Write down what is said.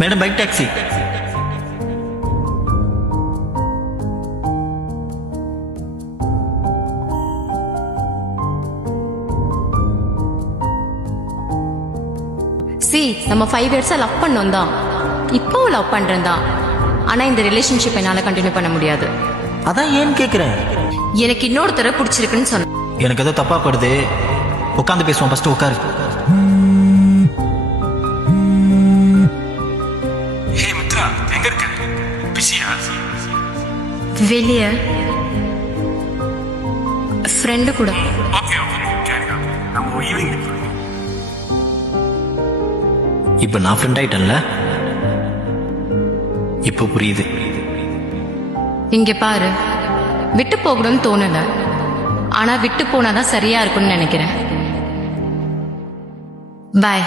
Madam bike taxi. C நம்ம 5 இயர்ஸா love பண்ணோம் தான், இப்போவும் லவ் பண்றேன் தான். ஆனா இந்த ரிலேஷன்ஷிப் என்னால கண்டினியூ பண்ண முடியாது. அதான் ஏன்னு கேக்குறேன். எனக்கு இன்னொருத்தர பிடிச்சிருக்குன்னு சொன்னேன். எனக்கு ஏதோ தப்பா படுது. உட்காந்து பேசுவோம், ஃபர்ஸ்ட் உட்காரு. ஹே மித்ரா, எங்க இருக்க? பிஸியா? வெளிய ஃப்ரெண்டு கூட. Okay okay, carry on. நம்ம ஈவினிங் மீட் பண்ணுவோம். இப்ப நான் ஃப்ரெண்ட் ஆயிட்டேன்ல, இப்ப புரியுது. இங்க பாரு, விட்டு போகணும்னு தோணல, ஆனா விட்டு போனாதான் சரியா இருக்கும்னு நினைக்கிறேன். பாய்.